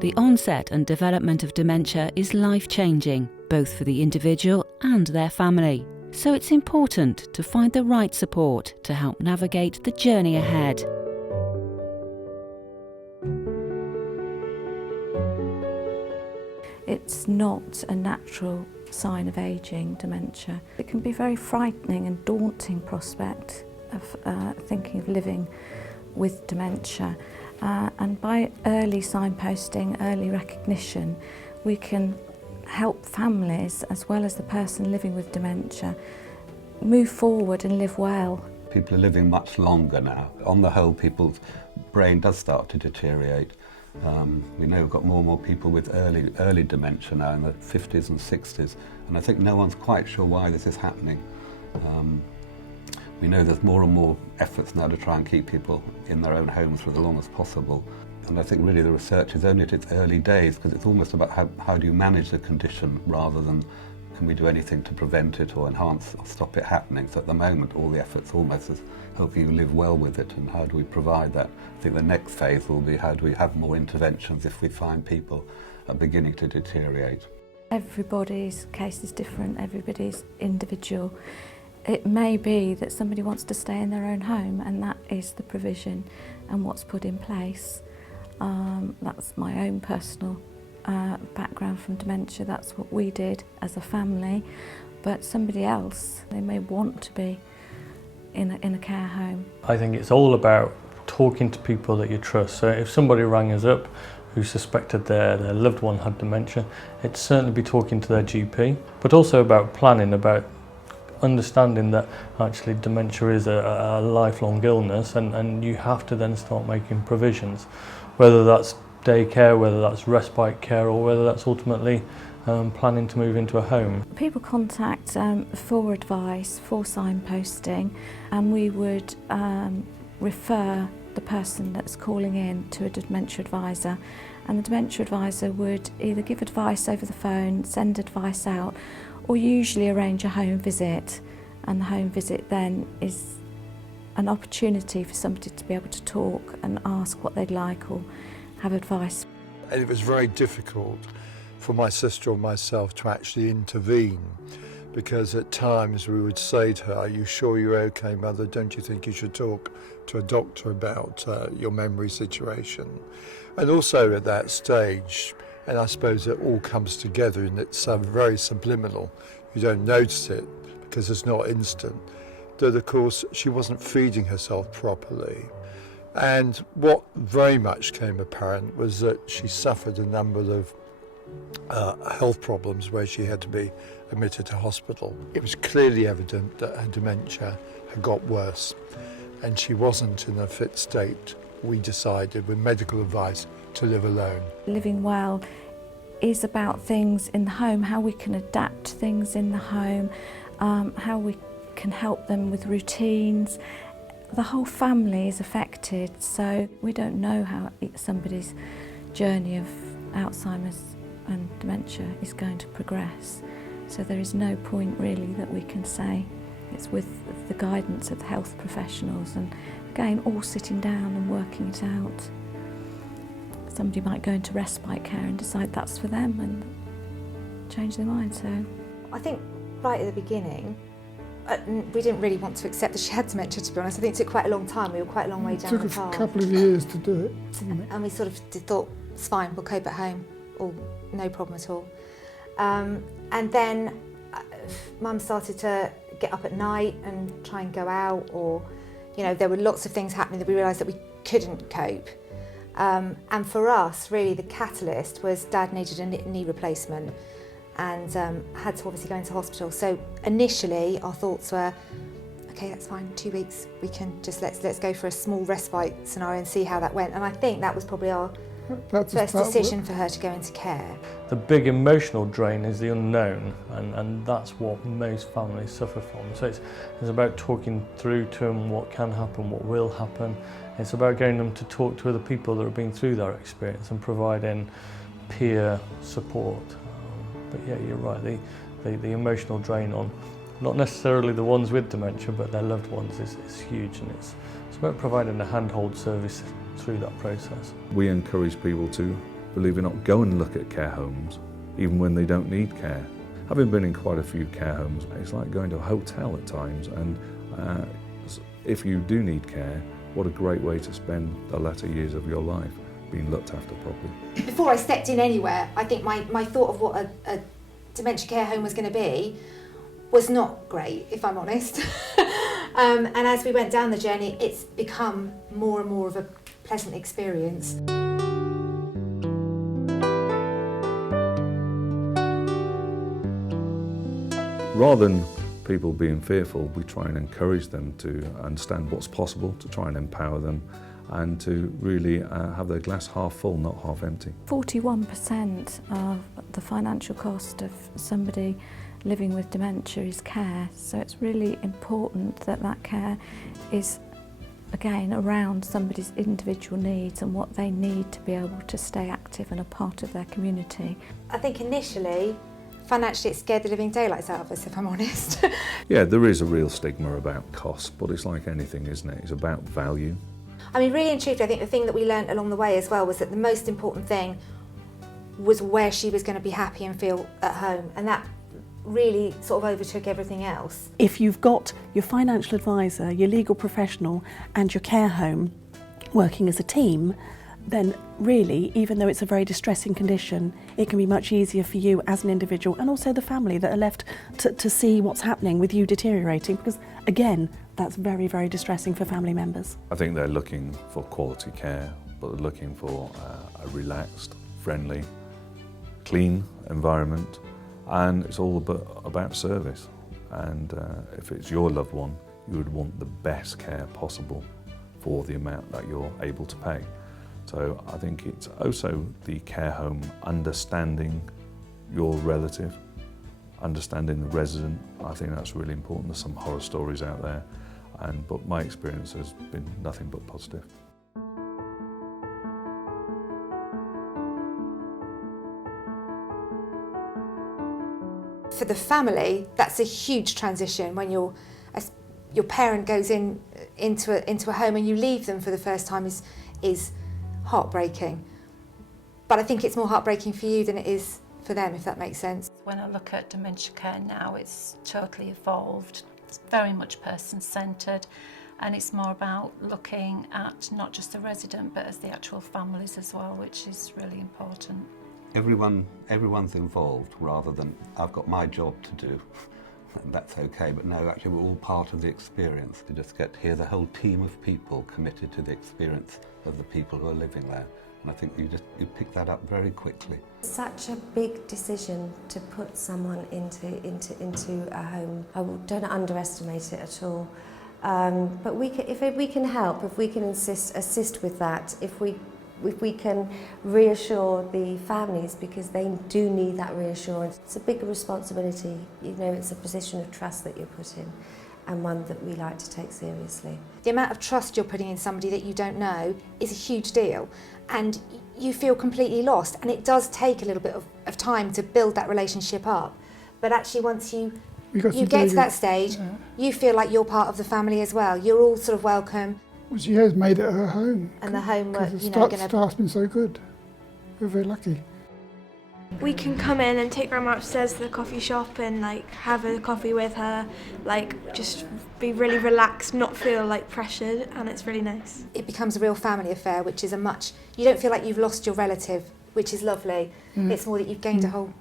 The onset and development of dementia is life-changing, both for the individual and their family. So it's important to find the right support to help navigate the journey ahead. It's not a natural sign of ageing, dementia. It can be a very frightening and daunting prospect of thinking of living with dementia. And by early signposting, early recognition, we can help families, as well as the person living with dementia, move forward and live well. People are living much longer now. On the whole, people's brain does start to deteriorate. We know we've got more and more people with early dementia now in the 50s and 60s, and I think no one's quite sure why this is happening. We know there's more and more efforts now to try and keep people in their own homes for as long as possible. And I think really the research is only at its early days, because it's almost about how do you manage the condition rather than can we do anything to prevent it or enhance or stop it happening. So at the moment all the efforts almost is helping you live well with it, and how do we provide that. I think the next phase will be how do we have more interventions if we find people are beginning to deteriorate. Everybody's case is different, everybody's individual. It may be that somebody wants to stay in their own home, and that is the provision and what's put in place. That's my own personal background from dementia. That's what we did as a family. But somebody else, they may want to be in a care home. I think it's all about talking to people that you trust. So if somebody rang us up who suspected their loved one had dementia, it'd certainly be talking to their GP, but also about planning, about understanding that actually dementia is a lifelong illness, and you have to then start making provisions, whether that's daycare, whether that's respite care, or whether that's ultimately planning to move into a home. People contact for advice, for signposting, and we would refer the person that's calling in to a dementia advisor, and the dementia advisor would either give advice over the phone, send advice out, or usually arrange a home visit. And the home visit then is an opportunity for somebody to be able to talk and ask what they'd like or have advice. And it was very difficult for my sister or myself to actually intervene, because at times we would say to her, "Are you sure you're okay, Mother? Don't you think you should talk to a doctor about your memory situation?" And also at that stage, and I suppose it all comes together and it's very subliminal, you don't notice it because it's not instant, that of course she wasn't feeding herself properly. And what very much came apparent was that she suffered a number of health problems where she had to be admitted to hospital. It was clearly evident that her dementia had got worse, and she wasn't in a fit state. We decided, with medical advice, to live alone. Living well is about things in the home, how we can adapt things in the home, how we can help them with routines. The whole family is affected, so we don't know how somebody's journey of Alzheimer's and dementia is going to progress. So there is no point really that we can say. It's with the guidance of the health professionals, and again, all sitting down and working it out. Somebody might go into respite care and decide that's for them and change their mind. So I think right at the beginning, we didn't really want to accept that she had dementia, to be honest. I think it took quite a long time. We were quite a long way down the path. It took a couple of years to do it, didn't it? And we sort of thought, it's fine, we'll cope at home, or no problem at all. And then Mum started to get up at night and try and go out, or, you know, there were lots of things happening that we realised that we couldn't cope. And for us, really, the catalyst was Dad needed a knee replacement and had to obviously go into hospital. So initially, our thoughts were, okay, that's fine, 2 weeks, we can just let's go for a small respite scenario and see how that went. And I think that was probably our first decision for her to go into care. The big emotional drain is the unknown, and that's what most families suffer from. So it's about talking through to them what can happen, what will happen. It's about getting them to talk to other people that have been through their experience and providing peer support. But yeah, you're right, the emotional drain on not necessarily the ones with dementia, but their loved ones is huge, and it's about providing a handhold service through that process. We encourage people to believe it or not, go and look at care homes, even when they don't need care. Having been in quite a few care homes, it's like going to a hotel at times, and if you do need care, what a great way to spend the latter years of your life, being looked after properly. Before I stepped in anywhere, I think my thought of what a dementia care home was going to be was not great, if I'm honest. And as we went down the journey, it's become more and more of a pleasant experience. Rather than people being fearful, we try and encourage them to understand what's possible, to try and empower them, and to really have their glass half full, not half empty. 41% of the financial cost of somebody living with dementia is care, so it's really important that that care is, again, around somebody's individual needs and what they need to be able to stay active and a part of their community. I think initially, financially, it scared the living daylights out of us, if I'm honest. Yeah, there is a real stigma about cost, but it's like anything, isn't it? It's about value. I mean, really and truthfully, I think the thing that we learnt along the way as well was that the most important thing was where she was going to be happy and feel at home, and that really sort of overtook everything else. If you've got your financial advisor, your legal professional and your care home working as a team, then really, even though it's a very distressing condition, it can be much easier for you as an individual and also the family that are left to see what's happening with you deteriorating, because again, that's very, very distressing for family members. I think they're looking for quality care, but they're looking for a relaxed, friendly, clean environment, and it's all about service. And if it's your loved one, you would want the best care possible for the amount that you're able to pay. So I think it's also the care home understanding your relative, understanding the resident. I think that's really important. There's some horror stories out there, but my experience has been nothing but positive. For the family, that's a huge transition when your parent goes into a home and you leave them for the first time is heartbreaking. But I think it's more heartbreaking for you than it is for them, if that makes sense. When I look at dementia care now, it's totally evolved. It's very much person-centred, and it's more about looking at not just the resident but as the actual families as well, which is really important. Everyone's involved rather than I've got my job to do and that's okay, but no, actually we're all part of the experience. You just get to hear the whole team of people committed to the experience of the people who are living there, and I think you pick that up very quickly. Such a big decision to put someone into a home. I don't underestimate it at all. But if we can help, if we can assist with that, if we can reassure the families, because they do need that reassurance. It's a big responsibility, you know, it's a position of trust that you're put in, and one that we like to take seriously. The amount of trust you're putting in somebody that you don't know is a huge deal, and you feel completely lost, and it does take a little bit of time to build that relationship up. But actually once you get to that stage, you feel like you're part of the family as well. You're all sort of welcome. Well, she has made it her home. And the home were, the staff's been so good. We're very lucky. We can come in and take Grandma upstairs to the coffee shop and have a coffee with her, just be really relaxed, not feel pressured, and it's really nice. It becomes a real family affair, which is you don't feel like you've lost your relative, which is lovely. It's more that you've gained a whole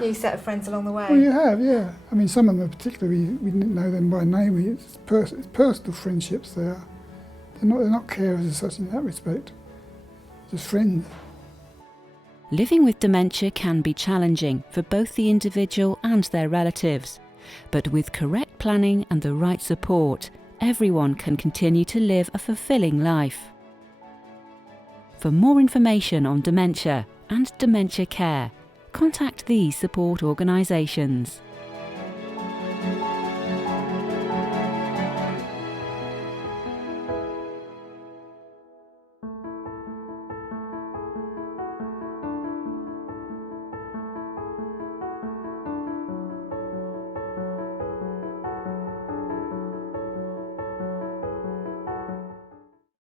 new set of friends along the way. Well, you have, yeah. I mean, some of them particularly, we didn't know them by name. It's personal friendships they are. They're not carers as such in that respect. Just friends. Living with dementia can be challenging for both the individual and their relatives, but with correct planning and the right support, everyone can continue to live a fulfilling life. For more information on dementia and dementia care, contact these support organisations.